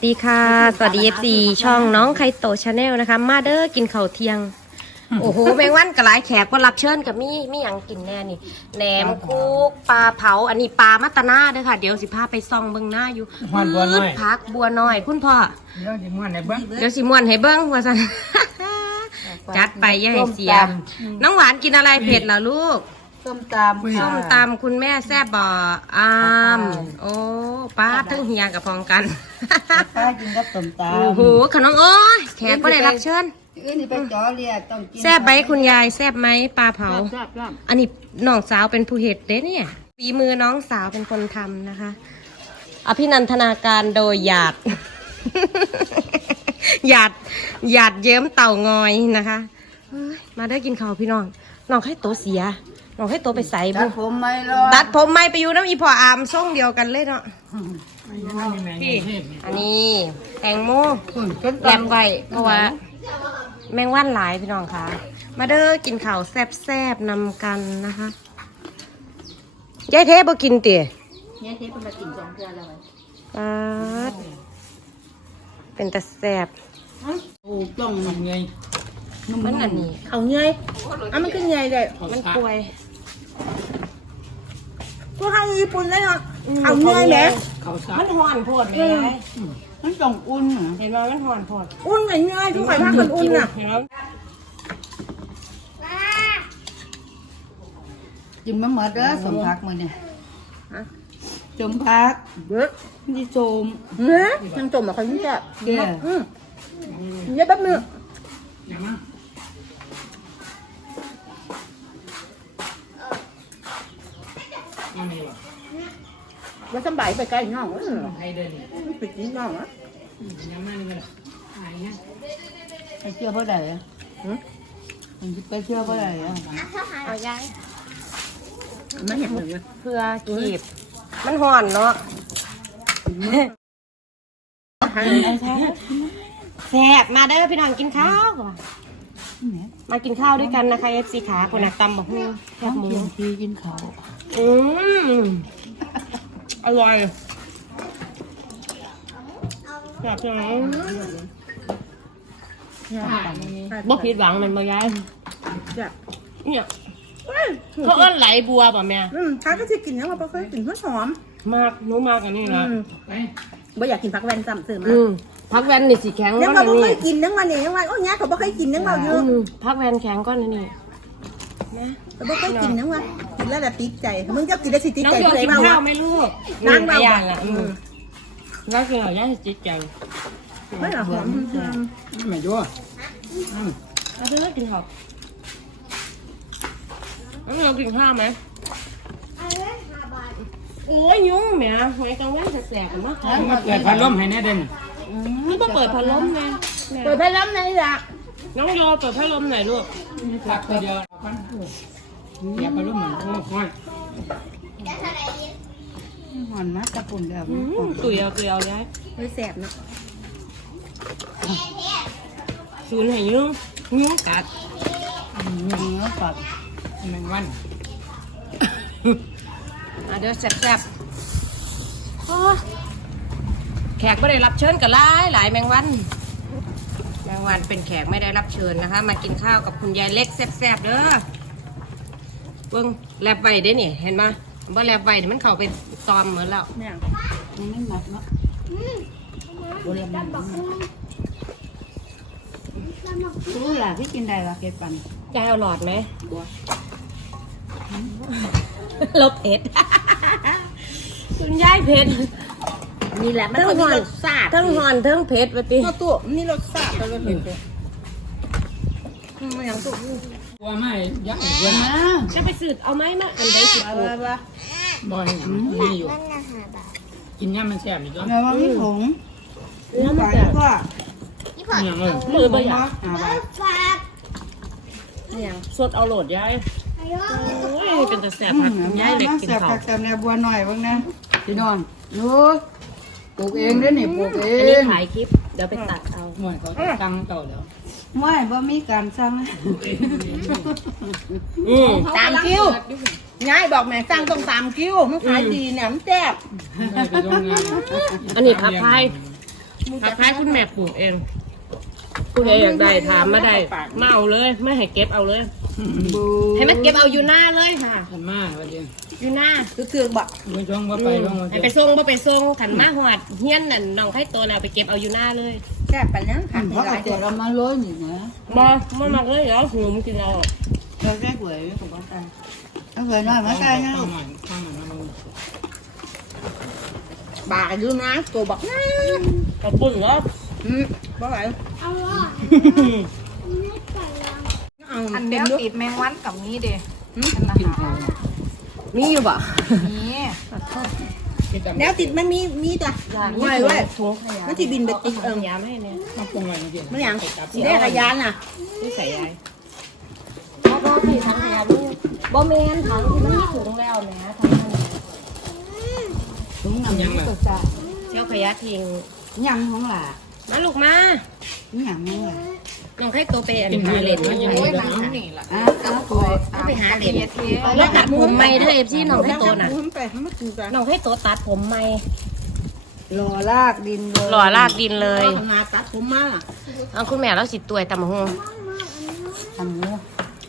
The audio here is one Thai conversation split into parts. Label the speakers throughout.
Speaker 1: ดีค่ะสวัสดี FC ช่องน้องไคโตชาแนลนะคะมาเด้อกินข้าวเที่ยงโอ้โหแมงวันกับหลายแขกก็รับเชิญกับมีอย่างกินแน่นี่แหนมคุกปลาเผาอันนี้ปลามัตตนาเด้อค่ะเดี๋ยวสิพาไปซ่องเบิ่งหน้าอยู่พักบัวน้อยคุณพ่อเดี๋ยวสิม่วนให้เบิ่งว่าซั่น จัดไปอย่าให้เสียน้องหวานกินอะไรเผ็ดเหรอลูกส้มตำคุณแม่แซ่บบ่โอ้ป้าทั้งเฮียกับพองกัน
Speaker 2: ป้ากินกับส้มตำ
Speaker 1: โอ้โหขนมโอ้ยแขกก็ได้รับเชิญ
Speaker 2: นี่ไปจ่อเรียกต้องกิน
Speaker 1: แซ่บไหมคุณยายแซ่บไหมปลาเผาอันนี้น้องสาวเป็นผู้เฮ็ดเด้เนี่ยฝีมือน้องสาวเป็นคนทำนะคะอภินันทนาการโดยหยาด หยาดเยิ้มเต่างอยนะคะมาได้กินข้าวพี่น้องให้โตเสียน้องให้โตไปใส่บุ
Speaker 2: ตัดผมไม่รอ
Speaker 1: ตัดผมไม่ไปอยู่น้ำอีพออามส่งเดียวกันเลยเนาะพี่อันนี้แตงโมแลบไว้เพราะว่าแมงวันหลายพี่น้องค่ะมาเด้อกินข้าวแซ่บๆนำกันนะคะยายเทบ่กินเตี๋ย
Speaker 2: ยายเทเป็นมากิน2เดือนแล้ว
Speaker 1: เป็นตะแซ่บ
Speaker 2: โอ้ต้องมันไง
Speaker 1: มันอันนี้
Speaker 2: เอาไงมันขึ้นไงเลย
Speaker 1: มันป่วย
Speaker 2: พวกทางญี่ปุ่นเลยเหรอเอาไงแม่
Speaker 1: มันห่อนโพดไหม
Speaker 2: มันต้องอุ่น
Speaker 1: เห็นไหมมันห่อนโพด
Speaker 2: อุ่นไงไงทุกฝ่ายพักกันอุ่นอ่ะจิ้มมะเขือเด้อสมพักมือเนี่ยจมพักเด้อนี่จมเนี่ยยังจมอ่ะเขายิ่งแก่เดี๋ยวเนี่ยแป๊บนึงว่าสบายไปใกล้น้องไปกินน้องอ่ะไปเชื่อเพื่อใดอ่ะไปเชื่อเพื่อใดอ่ะ
Speaker 1: เอาย้าย
Speaker 2: ไม่เห็นเลย
Speaker 1: เพื่อกีบมันห่อนเนาะแซ่บมาเด้อพี่น้องกินข้าวมากินข้าวด้วยกันนะคะFCขาคนนักตำบอกว่าแซ่บหมู
Speaker 2: พี่กินข้าว
Speaker 1: อร่อยอยากจะบ่ผิดหวังมันบ่ย้ายเนี่ยเขาเอิ้นไหลบัวป่ะแม่
Speaker 2: พักก็จะกินยังมาเพราะเคยกินเพื่อหอม
Speaker 1: มากหนูมากอันนี้นะ
Speaker 2: บ่อยากกินผักแวนซ้ำซื้อมา
Speaker 1: ผักแวนนี่สีแข็ง
Speaker 2: ยังมาบ่เคยกินยังมาเนี่ยยังมาโอ้ยเขาบ่เคยกินยังมาอยู่
Speaker 1: ผักแวนแข็งก้อนนี่
Speaker 2: แต่บ่เคยกินยังมากินแล้วแต่ติดใจมึงจะกินได้สิติดใจ
Speaker 1: เลยมาข้าวไหมลูก
Speaker 2: นั่งมา
Speaker 1: อย่างละแล้วกินอะไรยังติดใจ
Speaker 2: ไม่หรอกหอมไม่ยั่ว
Speaker 1: แล้วเธอกินข้าวแล้วเรากินข้าวไหมโอ้ยยุ่งแหมหอยกังเว้นแสบๆมาก
Speaker 3: เปิดพัดลมให้แน่เด่น
Speaker 1: นี่ก็เปิดพัดลมไง
Speaker 2: เปิดพัดลมไหนล่ะ
Speaker 1: น้องโยเปิดพัดลมหน่อยลูก
Speaker 3: พักเดียวอย่าพัดลมเหมือนโอ้ค่อย
Speaker 2: หอนมากตะปุ่นเดิม
Speaker 1: ตุ๋ยเอาได้
Speaker 2: ไม่แสบนะ
Speaker 1: สูนให้ยุ่งกัด
Speaker 2: กัด
Speaker 3: แมงวัน
Speaker 1: เดี๋ยวแซ่บแขกไม่ได้รับเชิญกับหลายแมงวันเป็นแขกไม่ได้รับเชิญนะคะมากินข้าวกับคุณยายเล็กแซ่บๆเด้อเบิ้งแลบไว้ได้เนี่ยเห็นไหมว่าแลบไว้มันเข้าไปตอมเหมือนแล้ว
Speaker 2: เนี่ยไม่หนักเนาะรู้ล่ะพี่กินได้ละเก็บปัน
Speaker 1: จะเอาหลอดไหมลบเผ็ดคุณยายเผ็ด
Speaker 2: นี่แหละมันมีรสชาติ
Speaker 1: ทั้งหอนทั้งเผ็ดปะติ
Speaker 2: ตัวนี่รสชาติตัวเผ็ดมันอย่างตัว
Speaker 3: ว่าไม่ยักษ์เยอะ
Speaker 1: นะจะไปสืบเอาไหมมาอันใดสืบ
Speaker 3: บ่อยมีอยู่กินย่ามันแซ่บอีกแล้ว
Speaker 2: มันมีผง
Speaker 1: แล้วมันจะ
Speaker 3: อย่าง
Speaker 1: มือบ่อยากสดเอาโหลดยายโอ้ยเป็นแต่แซ่บค่ะยายเล็กกินข้าว
Speaker 2: แซ่บในบัวหน่อยบ้างนะพี่น้องดูปลูกเองด้วยนี่ปลูกเอง
Speaker 1: อันนี้ถ่ายคลิปเดี๋ยวไปตัดเอา
Speaker 3: หน่วยเขาตั้งเก่าแล้ว
Speaker 2: ไม่บ่มีการสร้าง3 คิวง่ายบอกแม่สร้างต้อง3 คิวมันขายดีเนี่ยมันแซ่บ
Speaker 1: อันนี้ผักไทยผักไผ่คุณแม่ปลูกเองคุณใดอยากได้ถามมาได้มาเอาเลยไม่ให้เก็บเอาเลยให้มันเก็บเอาอยู่หน้าเลยค่ะ
Speaker 3: ขันมาวันเดียว
Speaker 1: อยู่หน้า
Speaker 2: คือบ่
Speaker 3: ไปช่องว่าไปช่องว่า
Speaker 1: ให้ไปส่งบ่ไปส่งขันมาหอดเฮี้ยนนั่นน้องไข่โตแล้วไปเก็บเอาอยู่หน้าเลย
Speaker 2: แซ่บปานนั้นค่ะ
Speaker 3: เพราะเอาแต่เรามาล้อยนี่นะ
Speaker 1: มามาเลยแล้วหุมกินเอา
Speaker 2: เราแซ่บหวยของบ้านกันเอาหวยน้อยมาใส่นะ
Speaker 3: ข้างหน่อยข้างหน่อยนะมึง
Speaker 2: บ่าอยู่นะตัวบักนะ
Speaker 1: ขอบคุณครับ
Speaker 2: บ่ไหว
Speaker 4: อันเดียวติดแมงวันกับนี้เด้
Speaker 1: มีอยู่ป่ะ
Speaker 4: นี่
Speaker 2: แล้วติดมันมีจ้ะไว้ไว้
Speaker 1: ถุงขยะ
Speaker 2: มันสิบินไปติด
Speaker 1: ยาไม่ให้เนี่ย
Speaker 3: มาปรุงอะไรจริง
Speaker 2: มันหยังได้ขยานน่ะ
Speaker 1: นี่ใส่ยายบ่พี่ถังขยะลูกบ่แม่นถังที่มันมีถุงแล้วแหมถังนั้น
Speaker 2: ถุงน้ำ
Speaker 3: ยังไง
Speaker 2: ก็จะ
Speaker 1: เจ้าขยะทิ้ง
Speaker 2: ยังของหล่ะ
Speaker 1: มาลูกมา
Speaker 2: ยังของหล่ะ
Speaker 1: น้องไข่โตไปอันหาเล่นมาอยู่
Speaker 4: โอ้ย
Speaker 1: ใน
Speaker 4: หลัง
Speaker 1: บ้าน
Speaker 4: นี่ล่ะ
Speaker 2: เอาตัว
Speaker 1: ไปหาเล่น
Speaker 4: เทีย
Speaker 1: แล้วตัดผมใหม่เด้อเอฟซีน้องไข่โตน่ะ
Speaker 2: ผมไปให้มันกินกัน
Speaker 1: น้องไข่โตตัดผมใหม่
Speaker 2: หล่อลากดินเลย
Speaker 1: หล่อลากดินเลย
Speaker 2: ทำงานตัดผมมาล่ะ
Speaker 1: เอาคุณแม่แล้วสิตัวยตำบักหง
Speaker 2: ทำเนื้อ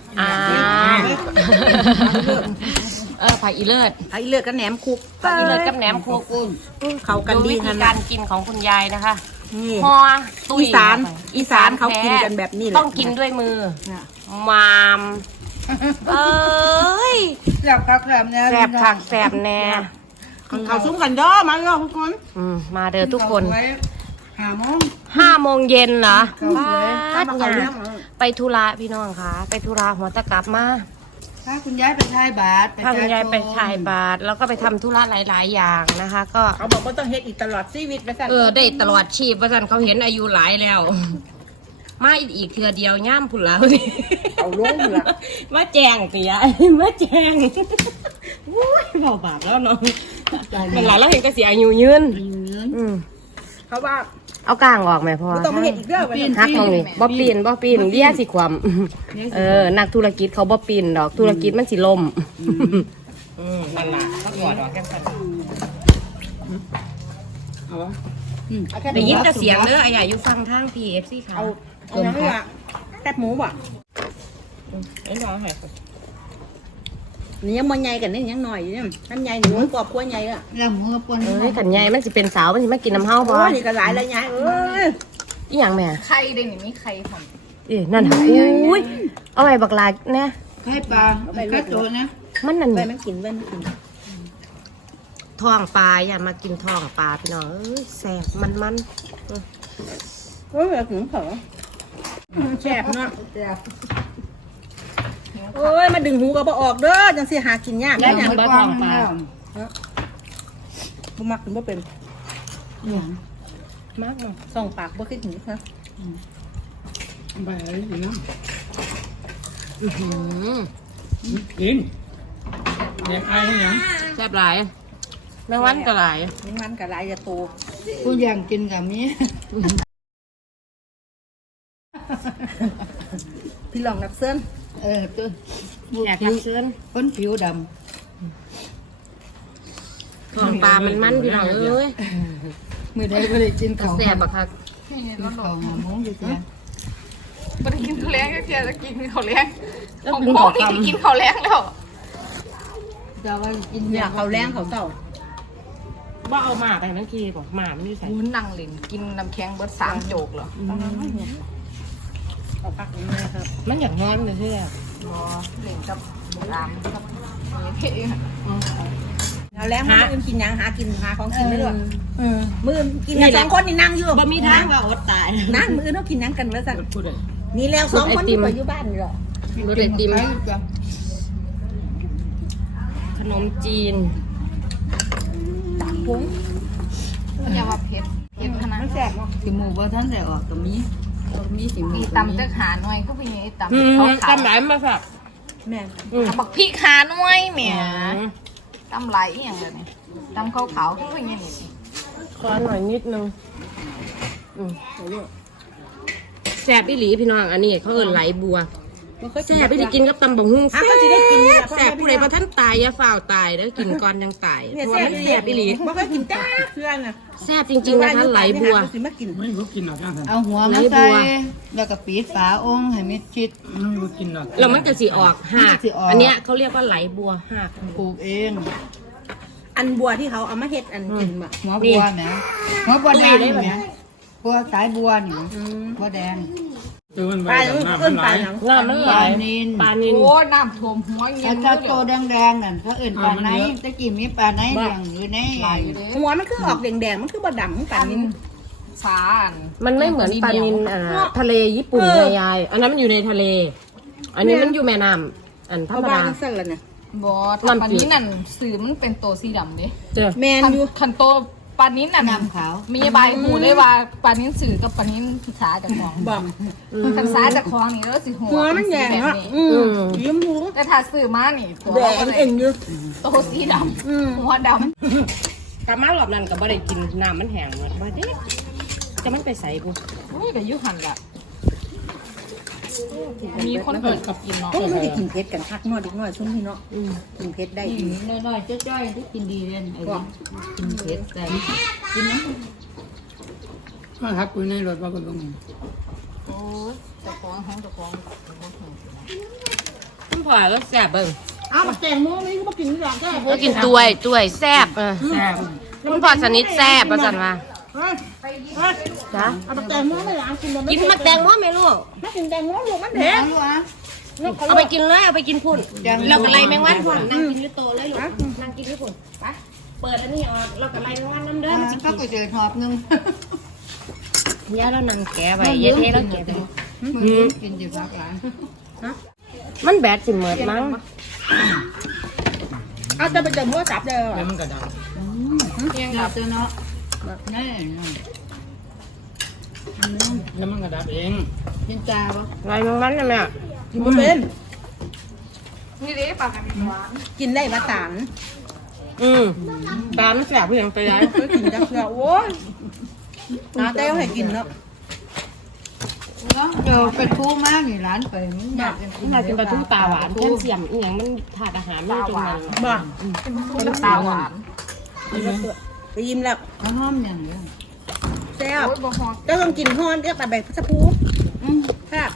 Speaker 1: ผักอีเลิศ
Speaker 2: ไอ้เลือดกับแหนมคุก
Speaker 1: ผักอีเลิศกับแหนมคุก
Speaker 2: เขากัน
Speaker 1: ดู
Speaker 2: ดี
Speaker 1: วิธี
Speaker 2: ขนา
Speaker 1: กา
Speaker 2: ด
Speaker 1: รกินของคุณยายนะคะ
Speaker 2: นี่
Speaker 1: ห่อตุ้ย
Speaker 2: อีสานเขากินกันแบบนี้แหละ
Speaker 1: ต้องกินด้วยมือมามเอ้ย
Speaker 2: แซ่บคักแซ่บแน่
Speaker 1: แสบคักแสบแน่
Speaker 2: เขาซุ้มกันเด้อมาเด้อทุกคน
Speaker 1: มาเด้อทุกคน
Speaker 2: หาโมง
Speaker 1: 5 โมงเย็นเหรอ
Speaker 2: เข้าเลย
Speaker 1: บ้าน
Speaker 2: เข้ามาเขาเรื่อง
Speaker 1: ไปธุระพี่น้องค่ะ ไปธุระหัวตะกลับมา
Speaker 2: ถ้าคุณยายไปชายบาท
Speaker 1: พาคุณยายไปถ่ายบาทแล้วก็ไปทำธุระหลาย ๆ อย่างนะคะ ก็
Speaker 2: เขาบอกว่าต้องเฮ็ดอีกตลอดชีวิตไปสั่น
Speaker 1: ได้ตลอดชีพว่าสันเขาเห็นอายุหลายแล้ว มาอีกเทือเดียวย่ามผุนแล้วนี่
Speaker 2: เอาลงละ
Speaker 1: มาแจงเสียมาแจงวุ้ยเบาบาปแล้วเนาะมันหลายแล้วเห็นก็เสียอายุยืน
Speaker 2: เขาว่า
Speaker 1: เอากลางออกไหมพ่อ
Speaker 2: ต้องมาเฮ็ดอีกเด้อไปสั่น
Speaker 1: ฮักมองนี่บ่ปีนเลี้ยสิความนักธุรกิจเขาบ่ปีนดอกธุรกิจมันสิล่มนั่นล่ะเขากอดออกแค่สั่น
Speaker 3: เอาวะ
Speaker 1: ได้ยินแต่เสียงเด้อไอ้ใหญ่อยู่ฟังทาง PFC ค่ะ
Speaker 2: เอาน้ำละแซ่บหมูบ่ะ
Speaker 1: เอ้ยน้องให้
Speaker 2: นี่ยังมันใหญ่กันนี่ยังหน่อยนี่มันใหญ่หนูกรอบกว่าใหญ่อ่ะแล้วหมูกับปน
Speaker 1: ขันใหญ่มันสิเป็นสาวมันสิมากินน้ำเฮาบ่
Speaker 2: โอ้ยนี่ก็หลายแล้วใหญ่
Speaker 1: อีหยังแม่
Speaker 4: ไข่เด้นี่มีไข่ผม
Speaker 1: นั่นหาอุ้ยเอาไว้บักลาแน่
Speaker 2: ไข่ปลาไข่โตนะ
Speaker 1: มันนั่น
Speaker 2: ไปมันกินไปมันกิน
Speaker 1: ท้องปลาอย่ามากินท้องปลาพี่น้องแซ่บมัน
Speaker 2: โอ้ยแบบถึงเผลอแซ่บเนาะโอ้ยมาดึงหูก็บ่ออกเด้อจังสิหากินยากได้หยัง
Speaker 1: บ่ท้องปลา
Speaker 2: บ่มักถึงบ่เป็นมากเนาะส่องปากบ่คิดถึงนะ
Speaker 3: ไปอะไรอยู่นะ
Speaker 1: ๆ
Speaker 3: กินแอบอายยัง
Speaker 1: แซ่บหลายแมงวันก็หลาย
Speaker 2: นี่มันก็หลายจะโต
Speaker 3: กูอยากกินกับนี้
Speaker 2: พี่ลองนับเส้น
Speaker 3: ตัว
Speaker 1: แขกรับเชิญ
Speaker 3: คนผิวด
Speaker 1: ท้องปลามันพี่น้องเอ้ย
Speaker 3: ำมือใดไม่ได้กินข้าว
Speaker 1: แซ่บอะค่ะ
Speaker 3: กินข้าวหอมงอยู่จ้ะ
Speaker 4: บ่ได้กินข้าวแรงก็แค่จะกินข้าวแรง
Speaker 1: แล้ว
Speaker 4: ของ
Speaker 1: ดึง
Speaker 4: พ่
Speaker 1: ข
Speaker 4: อ
Speaker 1: อ
Speaker 4: ที่
Speaker 1: ค
Speaker 4: ได้กินข้าวแรงแล้ว
Speaker 3: จะว่ากิน
Speaker 2: เนี่ยเขาแรงเขาเศร้า
Speaker 1: ำว่าเอาหมาไปนั่นคือบอกหมาไม่มีใส่
Speaker 4: หูนั่งเล่นกินน้ำแข็งเบิด3โจกเหรอ
Speaker 2: เอาปักนี่นะครับ
Speaker 1: มันอยากนอนเลยใช่ไหม
Speaker 4: บ่เล่นกับรามกับนี่
Speaker 2: เอาแรงมื้ออื่นกินหยังหาของกินได้ด้วยมื้ออื่นกินกันสองคนนี่นั่งอยู่
Speaker 1: บ่มีทางว่าอดตาย
Speaker 2: นั่งมื้ออื่นเขากินหยังกันว่าซั่น
Speaker 3: พูดเลย
Speaker 2: นี่แล้วสองคนที่ไปอยู่บ้านนี่แหละ
Speaker 1: รสไอติม
Speaker 3: จ้ะ
Speaker 1: ขนมจีน
Speaker 2: ผง
Speaker 4: อย่าว่าเผ็ดขนาด
Speaker 2: มันแซ่บเนาะ
Speaker 3: สิหมูว่าท่านได้ออกกับมีสิหมู
Speaker 4: มีตำจักหาหน่อยคือเป็นไงตำ
Speaker 1: เขา
Speaker 4: ขาว
Speaker 1: กำไรมาสัก
Speaker 2: แม่
Speaker 4: ๆบักพริกหาหน่อยแหม่ตำไหลอีหยังเลยนี่ตำขาวๆคือเป็นไงนี่
Speaker 1: ขอหน่อยนิดนึงแซ่บอีหลีพี่น้องอันนี้เขาเอิ้นไหลบัวแซ่บไปได้กินกับตำบักหุ่ง
Speaker 2: อ่ะก็สิได้กินนี่ล่ะ
Speaker 1: แซ่บผู้ใดบ่ทันตายอย่าฝ้าวตายเด้อกินก่อนยังตายเพราะว่ามันแซ่บอีหลี
Speaker 2: บ่เคยกินจ้าเพื่อนน่ะ
Speaker 1: แซ่บจริงๆนะคะไหลบัว
Speaker 2: สิมากิน
Speaker 3: ไม่รู้กินหรอกจ้าสัน
Speaker 2: เอาหัวมาใส่แล้วก็ปิดฝาองค์ให้มิดชิด
Speaker 3: ไม่รู้กินหรอก
Speaker 1: แล้วมันจะสิออกหาก
Speaker 2: มันสิออก
Speaker 1: อันเนี้ยเขาเรียกว่าไหลบัวหาก
Speaker 2: ปลูกเอง
Speaker 5: อันบัวที่เขาเอามาเฮ็ดอันกินมา
Speaker 2: หัวบัวแหมหัวบัวแดงนี่แหมบัวสายบัวนี่แหมบัวแดง
Speaker 3: คือมัน
Speaker 5: ปลา
Speaker 3: แบบน้ำ
Speaker 5: เอิ้
Speaker 3: มัน นไหล
Speaker 5: ปลาหยัง
Speaker 1: น้ำมันไหล
Speaker 2: ปลานิล
Speaker 1: ปลานิล
Speaker 4: โอ้น้ำท่วมหัวเงี้ย
Speaker 2: ถ้าโตแดงๆนั่นเขาเอื่นปลาไหนตะกี้มีปลาไหนเลี้ยงอยู่ใน
Speaker 5: หัวมันคือออกแดงๆมันคือบ่ดำมันปลานิน
Speaker 4: สาร
Speaker 1: มันไม่เหมือนปลานิลทะเลญี่ปุ่นไงยายอันนั้นมันอยู่ในทะเล อันนี้มันอยู่แม่น้ำอันธร
Speaker 5: เขา
Speaker 1: รม
Speaker 5: บ้า
Speaker 1: ดา
Speaker 5: จังซั่นล่ะเนี่ย
Speaker 4: บอทำปลานี้นั่นสื่อมันเป็นตัวสีดำเด้
Speaker 1: เจอ
Speaker 5: แม่นอยู่
Speaker 4: ขันโตปลานี้นั่น
Speaker 2: น้ำขาว
Speaker 4: มีใบหูเลยว่าปลานี้สื่อกับปลานี้สาจากของ
Speaker 5: บอก
Speaker 4: ขันสาจากของนี่แล้วสิหัว
Speaker 5: หัวมันแดงเนาะยิ้มหู
Speaker 4: แต่ถ้าสื่อมานี่ตัว
Speaker 5: แดงเอ็นอยู่
Speaker 4: ตัวสีดำหัวด
Speaker 1: กลับมารอบนั้นก็บ่ได้กินน้ำมันแห้งหมดบ่ได้จะมันไปใส่กู
Speaker 4: ำอุ้ยแต่ยุหันละมีคนเปิดกับกินเนาะ
Speaker 5: เฮ้ยมันจะกินเผ็ดกันคักเนาะเด็กน้อยซุ่มพี่เนาะกินเผ็ดได้อีก
Speaker 2: น้อยๆจ้อยๆที่กินดีเลยไอ้กินเผ็ดแต่กินน้
Speaker 3: ก็ทับคุยในรถว่าก็ลง
Speaker 4: โอ้ยตะกองห้องตะกอง
Speaker 1: มันพอแล้วแซ่บเบิ่ง
Speaker 5: เอาแตงโมนี่ก็บ่กินหรอกแก่
Speaker 1: แล้วกินตัวยแซ่บ
Speaker 3: แซ่บ
Speaker 1: มันพอสนิทแซ่บว่าซั่นว่า
Speaker 5: เฮ้ย
Speaker 1: จ้ะ
Speaker 5: เอาแตงโมไม่ล้างกินเลย
Speaker 1: กินมาแตงโมไหมลูก
Speaker 5: ไม่กินแตงโมลูกมัน
Speaker 2: ำ
Speaker 5: เผ็ด
Speaker 2: ลูกอ่ะ
Speaker 1: เอาไปกินเลยเอาไปกินพุ่น
Speaker 2: จัง
Speaker 1: เราก็ไล่แมงวันพุ่นนั่งกินอยู่โตเลยลูกนั่งกินอยู่พุ่นไปเปิดอันนี้ออกเราก็ไล่แมงวันน้ำเด้อมันสิ
Speaker 2: ก็ไปเจอหอบนึง
Speaker 1: ย่าเรานั่งแกะไว้อย่าเทเราแกะไป
Speaker 2: กินดีพักหลาน
Speaker 1: มันแบดสิเหมิดมั้ง
Speaker 5: เอาจะไปเจอหัวจับเด้อ
Speaker 3: แล้วมันกระดาษ
Speaker 2: เพียงกับเนาะนี่
Speaker 3: แล้วมันกระดาษเอง
Speaker 2: กินจ้าปะ
Speaker 1: ไล่แมงวันนะแม่
Speaker 5: กินบ่เป็น
Speaker 4: นี่เด้ปลากันหวาน
Speaker 5: กินได้มาตาน
Speaker 1: ปลามันแสบเพียงไปได้
Speaker 5: เคยกินจักเทื่อโอ้ยหาแต้วให้กินเนาะ
Speaker 2: เดี๋ยวไปทู่มากนี่ร้านไปอยาก
Speaker 1: มันมากินปลาทูตาหวานแค่เสียมอีหยังมันถาดอาหารมันจริงมัน
Speaker 5: บ่
Speaker 4: เป็นตาหวาน
Speaker 5: ไปยิ้มแล้ว
Speaker 2: น้ำหอมอย่างเดียว
Speaker 5: แซ่บ
Speaker 4: โอ้ยบ่ฮอด
Speaker 5: เจ้าต้องกินฮ้อนเรียกแบบพัชพูแซ่บ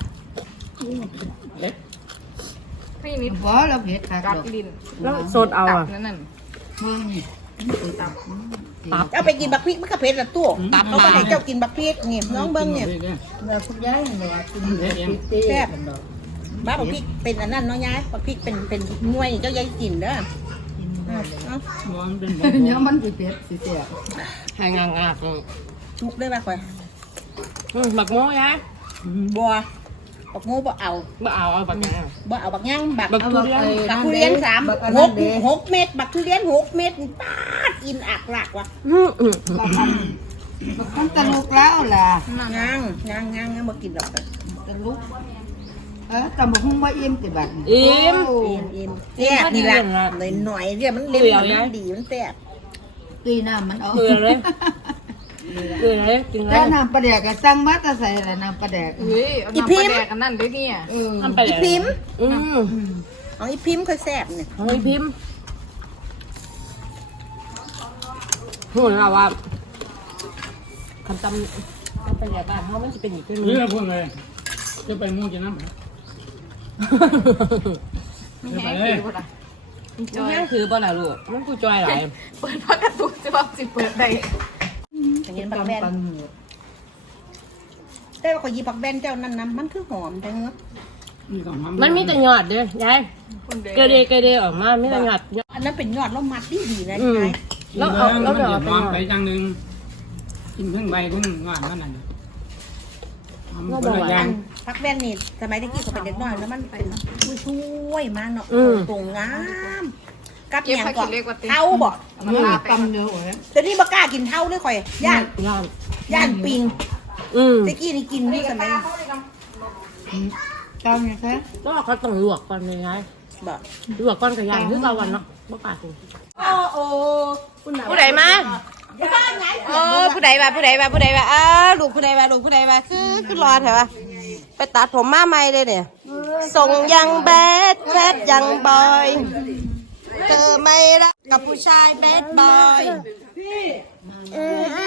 Speaker 4: พี่นิด
Speaker 2: บ่เราเผ็ดค่ะ
Speaker 4: กัดลิ้น
Speaker 1: แล้วโซดเอา
Speaker 4: ตับ
Speaker 1: อ่ะ
Speaker 4: นั่นน่ะ
Speaker 2: มือนี่
Speaker 4: ตับ
Speaker 5: เอาไปกินบักพริกมันก็เผ็ดละตัวเขาก็ให้เจ้ากินบักพริกนี่น้องเบิ้งเนี่ย
Speaker 2: เราทุกอย่างเลยกินเผ็ด
Speaker 5: แซ่บบ้าบักพริกเป็นอันนั้นเน้องย้ายบักพริกเป็นหน่วยเจ้ายายกินเด้อเอา
Speaker 3: มันเป็น
Speaker 2: เดี๋ยวมันสิเผ็ดสิเสีย
Speaker 1: หางางาก
Speaker 5: ทุกได้ป่ะค่อย
Speaker 1: หมักโม่ยะ
Speaker 5: บัวบักงูบ่เอา
Speaker 1: บ่เอาบักแก
Speaker 5: บ่เอาบักย่างบัก
Speaker 1: บักทุเรียน
Speaker 5: บักทุเรียนหกเม็ดบักทุเรียน6 เม็ดปาดอินอักหลักว่ะ
Speaker 2: มันตะลุกแล้วล่ะ
Speaker 5: ย่างบ่กินดอก
Speaker 2: ตะลุกตำบักหุ่งว่าอิ่มติบัด
Speaker 1: อิ่ม
Speaker 5: อิ่มแซ่บนี่ล่ะหน่อยๆเนี่ยมันเล็มมันดีมันแซ่บ
Speaker 2: ตีน้ำมันเอา
Speaker 1: เกลือเลยเกลือเลยกินเล
Speaker 2: แล้
Speaker 1: ยว
Speaker 2: น้ำปลาแดกก็สั่งมาแต่ใส่ละน้ำปลาแดก
Speaker 4: เฮ้ยเอาน้ำปลาแดกกันนั่นด้วยเนี่ย
Speaker 1: ทำไป
Speaker 5: อี
Speaker 1: เลย
Speaker 5: พิมพ์
Speaker 1: อืม
Speaker 5: ของอีพิมพ์ค่อยแซ่บเนี่ย
Speaker 1: เฮ้ยพิมพ์หุ่นเราว่าคำจำไปอย่างบ้านเขามันจะเป็นอีกขึ้น
Speaker 3: เรื่องพวกเลยจะไปมู่จะน้ำ
Speaker 4: มีแห้งคือบ่ล่ะ
Speaker 1: จอยคือบ่ล่ะลูกมันกูจอยหลาย
Speaker 4: เปิดพักกระตุกจะบอกสิเปิดได้
Speaker 5: อย่างเงี้ยบักแบนแต่ว่าขอยยีบักแบนเจ้านั่นนะมันคือหอมจังเนาะ
Speaker 1: มันมีแต่หยอดเด้อยาย
Speaker 4: คนเดียว
Speaker 1: เกเรออกมาไม่แต่หยอด
Speaker 5: อันนั้นเป็นยอดแล้วมัดดีนะ
Speaker 1: อืม
Speaker 5: ยาย
Speaker 1: แล้วเอาแล้ว
Speaker 3: เดี๋
Speaker 1: เดี๋
Speaker 3: ย
Speaker 1: ยว ว
Speaker 3: มองไปจังหนึ่งกินเพิ่งใบเพิ่งงานนั่นน่ะมันเป็นอย่าง
Speaker 5: พักแบนนี่สมัยที่กี้เขาเป็นเด็กน้อยแล้วมันเป็นช่วยมาเนาะตรงงามกับ
Speaker 4: เก็บ
Speaker 5: อย่าง
Speaker 4: ผัก
Speaker 5: ก่อ
Speaker 4: ขี้
Speaker 5: น
Speaker 4: เล็กกว่าติ
Speaker 5: เท่าบ่
Speaker 2: มันลาบตำเนื้อโอ้ย
Speaker 5: แต่นี่บ่กล้ากินเท่าด้วยข่อยย่าน
Speaker 1: ยอด
Speaker 5: ย่านปิง
Speaker 1: อืม
Speaker 5: ตะกี้นี่กินนี่สมัย
Speaker 2: ตำยังไง
Speaker 1: แล้วเขาต้องลวกก่อนเลยยาย
Speaker 5: บ่
Speaker 1: ลวกก่อนกับยายคือเราวันเนาะบ่ปากกู
Speaker 5: โอ้
Speaker 1: ผู้ใดมาผู้ใดมาลูกผู้ใดมาคือรอแถวไปตัดผมมาใหม่เลยเนี่ย
Speaker 5: เออ
Speaker 1: ส่งยังแบดแคทยังบอยเธอไม่รักกับผู้ชายแบดบอย